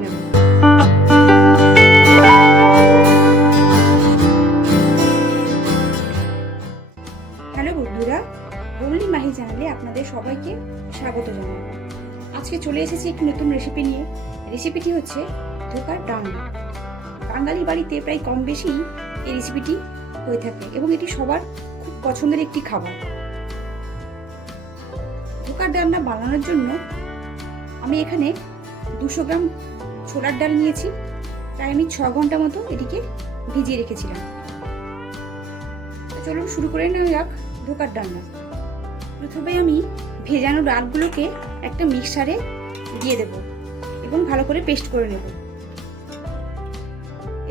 Hello বন্ধুরা Rulli Mahi চ্যানেলে আপনাদের সবাইকে স্বাগত জানাই। আজকে চলে এসেছি একটি নতুন রেসিপি নিয়ে। রেসিপিটি হচ্ছে ধোকার ডালনা বাঙালি বাড়িতে প্রায় কম বেশি এই রেসিপিটি হয়ে থাকে এবং এটি সবার খুব পছন্দের একটি খাবার। ধোকার ডালনা বানানোর জন্য আমি এখানে দুশো গ্রাম ছোলার ডাল নিয়েছি। তাই আমি ছ ঘণ্টা মতো এটিকে ভিজিয়ে রেখেছিলাম। চলুন শুরু করে নেওয়া যাক ধোকার ডালনা। প্রথমে আমি ভেজানো ডালগুলোকে একটা মিক্সারে দিয়ে দেব এবং ভালো করে পেস্ট করে নেব।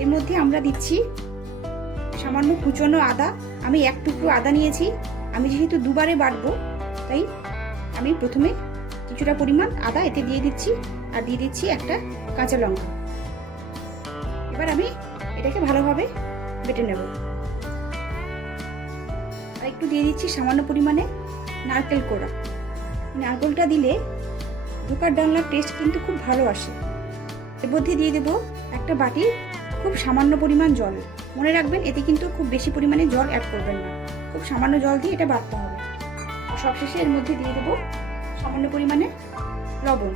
এর মধ্যে আমরা দিচ্ছি সামান্য কুচনো আদা। আমি এক টুকরো আদা নিয়েছি। আমি যেহেতু দুবারে বাটবো, তাই আমি প্রথমে কিছুটা পরিমাণ আদা এতে দিয়ে দিচ্ছি। আর দিয়ে দিচ্ছি একটা কাঁচা লঙ্কা। এবার আমি এটাকে ভালোভাবে বেটে নেব। আর একটু দিয়ে দিচ্ছি সামান্য পরিমাণে নারকেল কোড়া। নারকেলটা দিলে ধোকার ডালনার টেস্ট কিন্তু খুব ভালো আসে। এর মধ্যে দিয়ে দেবো একটা বাটি খুব সামান্য পরিমাণ জল। মনে রাখবেন, এতে কিন্তু খুব বেশি পরিমাণে জল অ্যাড করবেন না। খুব সামান্য জল দিয়ে এটা বাড়তে হবে। সবশেষে এর মধ্যে দিয়ে দেবো সামান্য পরিমাণে লবণ।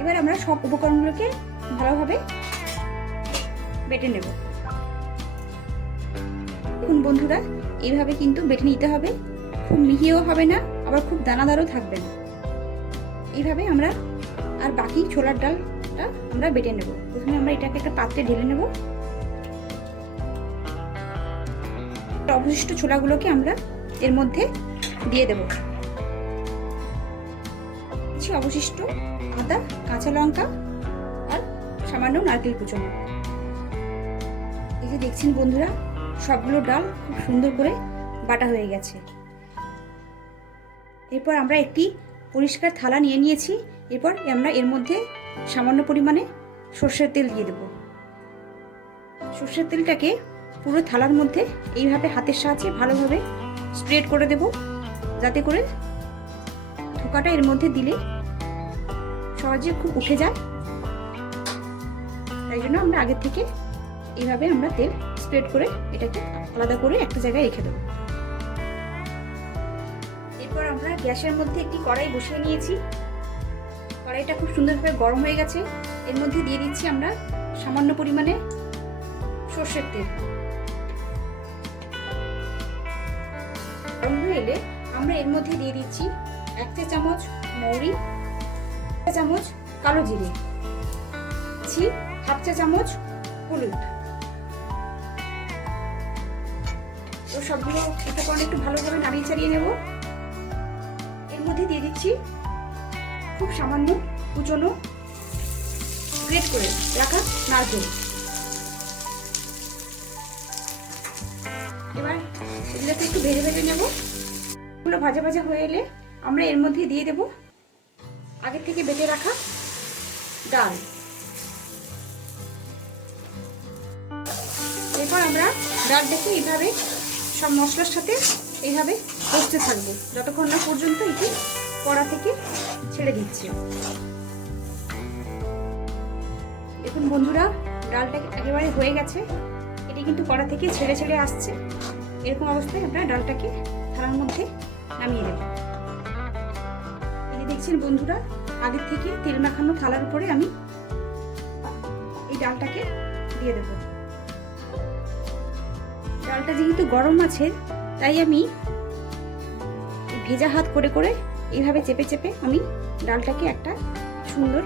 এবার আমরা সব উপকরণগুলোকে ভালোভাবে বেটে নেব। দেখুন বন্ধুরা, এইভাবে কিন্তু বেটে নিতে হবে। খুব মিহিও হবে না, আবার খুব দানাদারও থাকবে না। এইভাবে আমরা আর বাকি ছোলার ডালটা আমরা বেটে নেব। প্রথমে আমরা এটাকে একটা পাত্রে ঢেলে নেব। অবশিষ্ট ছোলাগুলোকে আমরা এর মধ্যে দিয়ে দেব। অবশিষ্ট আদা, কাঁচা লঙ্কা আর সামান্য নারকেল কুচনো। এই যে দেখছেন বন্ধুরা, সবগুলো ডাল খুব সুন্দর করে বাটা হয়ে গেছে। এরপর আমরা একটি পরিষ্কার থালা নিয়ে নিয়েছি। এরপর আমরা এর মধ্যে সামান্য পরিমাণে সর্ষের তেল দিয়ে দেব। সর্ষের তেলটাকে পুরো থালার মধ্যে এইভাবে হাতের সাহায্যে ভালোভাবে স্প্রেড করে দেব। যাতে করে ধোকাটা এর মধ্যে দিলে সহজে খুব উঠে যায়। তাই জন্য আমরা আগের থেকে এইভাবে আমরা তেল স্প্রেড করে এটাকে আলাদা করে একটা জায়গায় রেখে দেবো। এরপর আমরা গ্যাসের মধ্যে একটি কড়াই বসিয়ে নিয়েছি। কড়াইটা খুব সুন্দরভাবে গরম হয়ে গেছে। এর মধ্যে দিয়ে দিচ্ছি আমরা সামান্য পরিমাণে সর্ষের তেল। গরম হয়ে এলে আমরা এর মধ্যে দিয়ে দিচ্ছি এক চা চামচ মৌরি। চামচ কালো জিরে। দিচ্ছি হাফ চা চামচ হলুদ। তো সবগুলো উপকরণ একটু ভালোভাবে নাড়িয়ে চাড়িয়ে নেব। এর মধ্যে দিয়ে দিচ্ছি খুব সামান্য কুচনো গ্রেট করে রাখা নারকেল। এবার এগুলোকে একটু ভেজে ভেজে নেব। ভাজা ভাজা হয়ে এলে আমরা এর মধ্যে দিয়ে দেব আগে থেকে বেটে রাখা ডাল। এরপর আমরা ডালটাকে এইভাবে সব মশলার সাথে এইভাবে কষতে থাকব। যতক্ষণ না পর্যন্ত এটি কড়া থেকে ছেড়ে দিচ্ছে। দেখুন বন্ধুরা, ডালটা একেবারে হয়ে গেছে। এটি কিন্তু কড়া থেকে ছেড়ে ছেড়ে আসছে। এরকম অবস্থায় আমরা ডালটাকে থালার মধ্যে নামিয়ে দেব দেখছেন বন্ধুরা, আগের থেকে তেল মাখানো থালার উপরে আমি এই ডালটাকে দিয়ে দেবো। ডালটা যেহেতু গরম আছে, তাই আমি ভেজা হাত করে করে এইভাবে চেপে চেপে আমি ডালটাকে একটা সুন্দর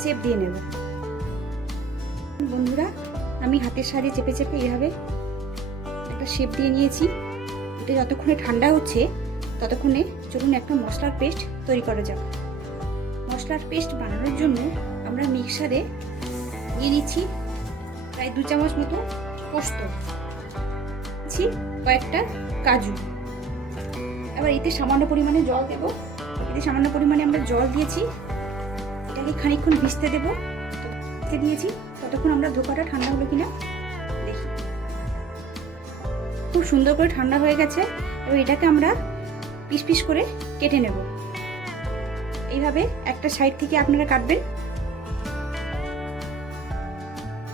শেপ দিয়ে নেব। বন্ধুরা, আমি হাতের সাহায্যে চেপে চেপে এইভাবে একটা শেপ দিয়ে নিয়েছি। এটা যতক্ষণে ঠান্ডা হচ্ছে, ততক্ষণে চলুন একটা মশলার পেস্ট তৈরি করা যাক। মশলার পেস্ট বানানোর জন্য আমরা মিক্সারে নিয়ে নিচ্ছি প্রায় দু চামচ মতো পোস্ত, দিচ্ছি কয়েকটা কাজু। এবার এতে সামান্য পরিমাণে জল দেব। এতে সামান্য পরিমাণে আমরা জল দিয়েছি। এটাকে খানিকক্ষণ ভিজতে দেব। ভিজতে দিয়েছি। ততক্ষণ আমরা ধোকাটা ঠান্ডা হবে কিনা দেখি। খুব সুন্দর করে ঠান্ডা হয়ে গেছে। এবার এটাকে আমরা পিস পিস করে কেটে নেব। এইভাবে একটা সাইড থেকে আপনারা কাটবেন।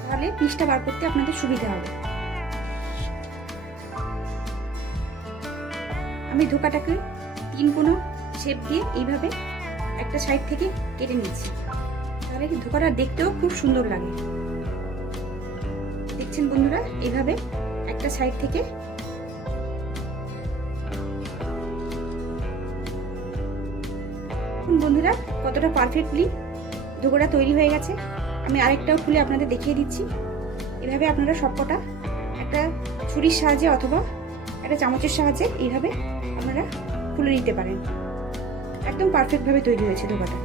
তাহলে পিসটা বার করতে আপনাদের সুবিধা হবে। আমি ধোকাটাকে তিন কোনো শেপ দিয়ে এইভাবে একটা সাইড থেকে কেটে নিচ্ছি। তাহলে ধোকাটা দেখতেও খুব সুন্দর লাগে। দেখছেন বন্ধুরা? এইভাবে একটা সাইড থেকে বন্ধুরা, কতটা পারফেক্টলি ধোকাটা তৈরি হয়ে গেছে। আমি আরেকটাও খুলে আপনাদের দেখিয়ে দিচ্ছি। এভাবে আপনারা সবকটা একটা ছুরির সাহায্যে অথবা একটা চামচের সাহায্যে এইভাবে আপনারা খুলে নিতে পারেন। একদম পারফেক্টভাবে তৈরি হয়েছে ধোকাটা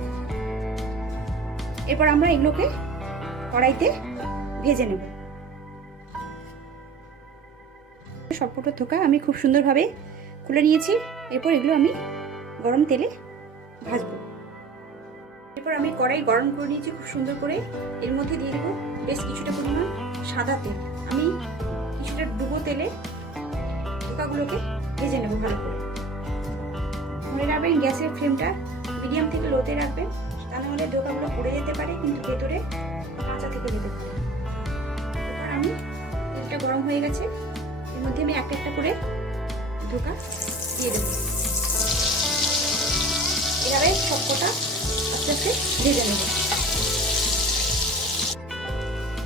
এরপর আমরা এগুলোকে কড়াইতে ভেজে নেব। সবকটা থোকা আমি খুব সুন্দরভাবে খুলে নিয়েছি। এরপর এগুলো আমি গরম তেলে ভাজবো। এরপর আমি কড়াই গরম করে নিয়েছি খুব সুন্দর করে। এর মধ্যে দিয়ে দেবো বেশ কিছুটা পরিমাণ সাদা তেল। আমি কিছুটা ডুবো তেলে ধোকাগুলোকে ভেজে নেব ভালো করে। মনে রাখবেন গ্যাসের ফ্লেমটা মিডিয়াম থেকে লোতে রাখবেন তা নাহলে ধোকাগুলো পড়ে যেতে পারে, কিন্তু ভেতরে কাঁচা থেকে যেতে পারে। এবার আমি তেলটা গরম হয়ে গেছে, এর মধ্যে আমি একটা একটা করে ধোকা দিয়ে দেবো। এভাবে সবকটা আস্তে আস্তে ভেজে নেব।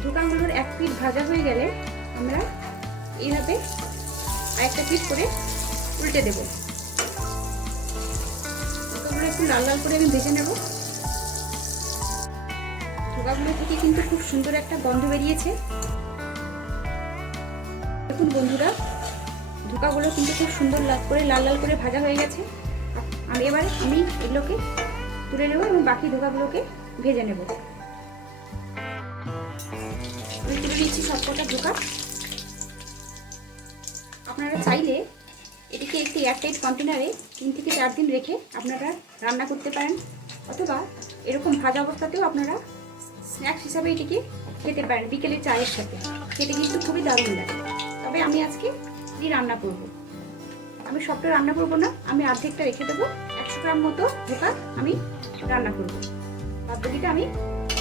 ধোকাগুলোর এক পিঠ ভাজা হয়ে গেলে আমরা এইভাবে আরেকটা পিঠ করে উল্টে দেব। ধোকাগুলো একটু লাল লাল করে আমি ভেজে নেব। ধোকাগুলো থেকে কিন্তু খুব সুন্দর একটা গন্ধ বেরিয়েছে। দেখুন বন্ধুরা ধোকাগুলো কিন্তু খুব সুন্দর লাল করে, লাল লাল করে ভাজা হয়ে গেছে। আমি এবার আমি এগুলোকে তুলে নেব এবং বাকি ধোকাগুলোকে ভেজে নেব। আমি তুলে নিচ্ছি সবকটা ধোকা। আপনারা চাইলে এটিকে একটি এয়ারটাইট কন্টেনারে তিন থেকে চার দিন রেখে আপনারা রান্না করতে পারেন, অথবা এরকম ভাজা অবস্থাতেও আপনারা স্ন্যাক্স হিসাবে এটিকে খেতে পারেন বিকেলের চায়ের সাথে। খেতে কিন্তু খুবই দারুণ লাগে। তবে আমি আজকে এটি রান্না করব। আমি সবটা রান্না করব না, আমি অর্ধেকটা রেখে দেবো। একশো গ্রাম মতো ধোকা আমি রান্না করব বাদ বাকিটা আমি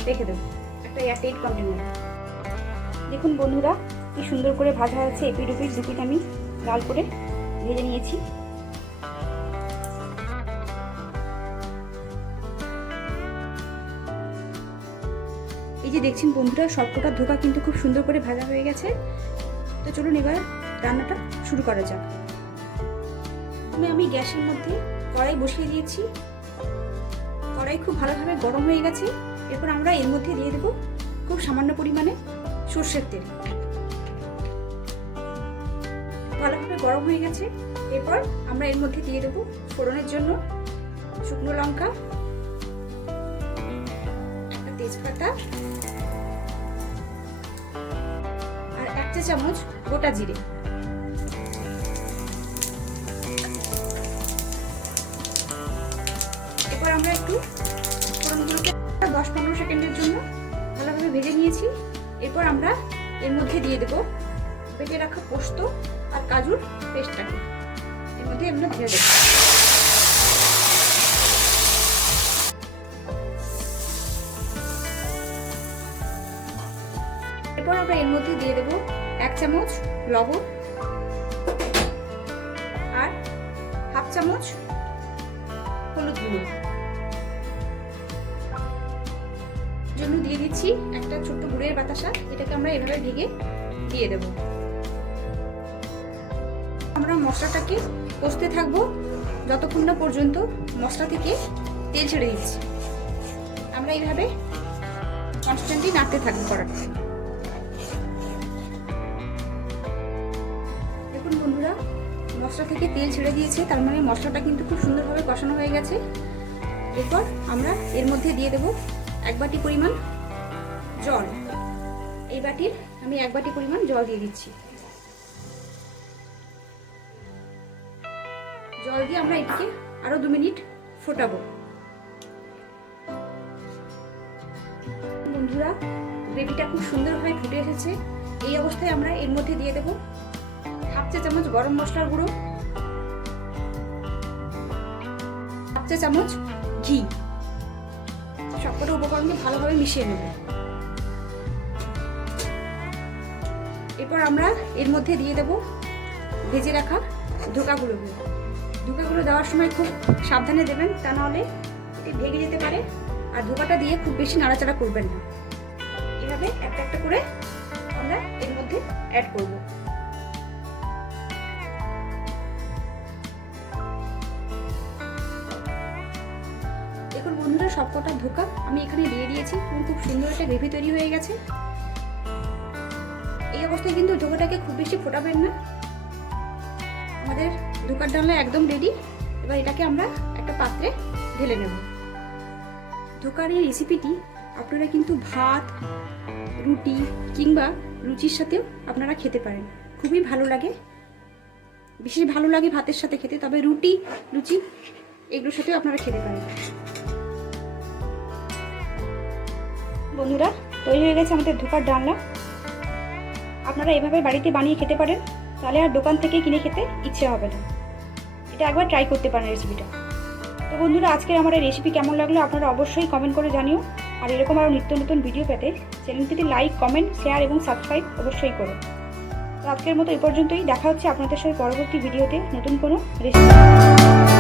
রেখে দেবো। একটা এয়ারটাইট কন্টেনার দেখুন বন্ধুরা, কি সুন্দর করে ভাজা আছে এপিড উপিড দুপিট আমি লাল করে ভেজে নিয়েছি। এই যে দেখছেন বন্ধুরা, সবকটা ধোকা কিন্তু খুব সুন্দর করে ভাজা হয়ে গেছে। তো চলুন এবার রান্নাটা শুরু করা যাক। আমি গ্যাসের মধ্যে কড়াই বসিয়ে দিয়েছি। কড়াই খুব ভালোভাবে গরম হয়ে গেছে। এরপর আমরা এর মধ্যে দিয়ে দেবো খুব সামান্য পরিমাণে সর্ষের তেল। ভালোভাবে গরম হয়ে গেছে। এরপর আমরা এর মধ্যে দিয়ে দেবো ফোড়নের জন্য শুকনো লঙ্কা তেজপাতা, আর এক চা চামচ গোটা জিরে। এরপর আমরা এর মধ্যে দিয়ে দেবো বেটে রাখা পোস্ত আর কাজুর পেস্টটাকে। এর মধ্যে আমরা দিয়ে দেবো। এরপর আমরা এর মধ্যে দিয়ে দেবো এক চামচ লবণ আর হাফ চামচ হলুদ গুঁড়ো। দিয়ে দিচ্ছি একটা ছোট্ট গুড়ের বাতাসা, এটাকে আমরা এভাবে ভেঙে দিয়ে দেব। আমরা মশলাটাকে কষতে থাকব যতক্ষণ না পর্যন্ত মশলা থেকে তেল ছেড়ে দিচ্ছি। আমরা এইভাবে কনস্ট্যান্টলি নাড়তে থাকব কড়াটা দেখুন বন্ধুরা, মশলা থেকে তেল ছেড়ে দিয়েছে, তার মানে মশলাটা কিন্তু খুব সুন্দরভাবে কষানো হয়ে গেছে। এরপর আমরা এর মধ্যে দিয়ে দেব এক বাটি পরিমাণ জল। এই বাটির আমি এক বাটি পরিমাণ জল দিয়ে দিচ্ছি। জল দিয়ে আমরা এটিকে আরও দু মিনিট ফোটাবো। বন্ধুরা, গ্রেভিটা খুব সুন্দরভাবে ফুটে এসেছে। এই অবস্থায় আমরা এর মধ্যে দিয়ে দেবো হাফ চা চামচ গরম মশলার গুঁড়ো, হাফ চা চামচ ঘি। সবকটা উপকরণকে ভালোভাবে মিশিয়ে নেব। এরপর আমরা এর মধ্যে দিয়ে দেব ভেজে রাখা ধোকাগুলো। ধোকাগুলো দেওয়ার সময় খুব সাবধানে দেবেন, তা নাহলে এটি ভেঙে যেতে পারে। আর ধোকাটা দিয়ে খুব বেশি নাড়াচাড়া করবেন না। এভাবে একটা একটা করে আমরা এর মধ্যে অ্যাড করব। দেখুন বন্ধুরা, সবকটা ধোকা আমি এখানে দিয়ে দিয়েছি। খুব সুন্দর একটা গ্রেভি তৈরি হয়ে গেছে। এই অবস্থায় কিন্তু ধোকাটাকে খুব বেশি ফোটাবেন না। আমাদের ধোকার ডালনা একদম রেডি এবার এটাকে আমরা একটা পাত্রে ঢেলে নেব। ধোকার এই রেসিপিটি আপনারা কিন্তু ভাত, রুটি কিংবা লুচির সাথেও আপনারা খেতে পারেন। খুবই ভালো লাগে। বিশেষ ভালো লাগে ভাতের সাথে খেতে, তবে রুটি, লুচি এগুলোর সাথেও আপনারা খেতে পারেন। বন্ধুরা, তৈরি হয়ে গেছে আমাদের ধোকার ডালনা। আপনারা এভাবে বাড়িতে বানিয়ে খেতে পারেন, তাহলে আর দোকান থেকে কিনে খেতে ইচ্ছে হবে না। এটা একবার ট্রাই করতে পারেন রেসিপিটা তো বন্ধুরা, আজকের আমার এই রেসিপি কেমন লাগল আপনারা অবশ্যই কমেন্ট করে জানিও। আর এরকম আরও নিত্য নতুন ভিডিও পেতে চ্যানেলটিতে লাইক কমেন্ট শেয়ার এবং সাবস্ক্রাইব অবশ্যই করুন তো আজকের মতো এই পর্যন্তই। দেখা হচ্ছে আপনাদের সাথে পরবর্তী ভিডিওতে নতুন কোনো রেসিপি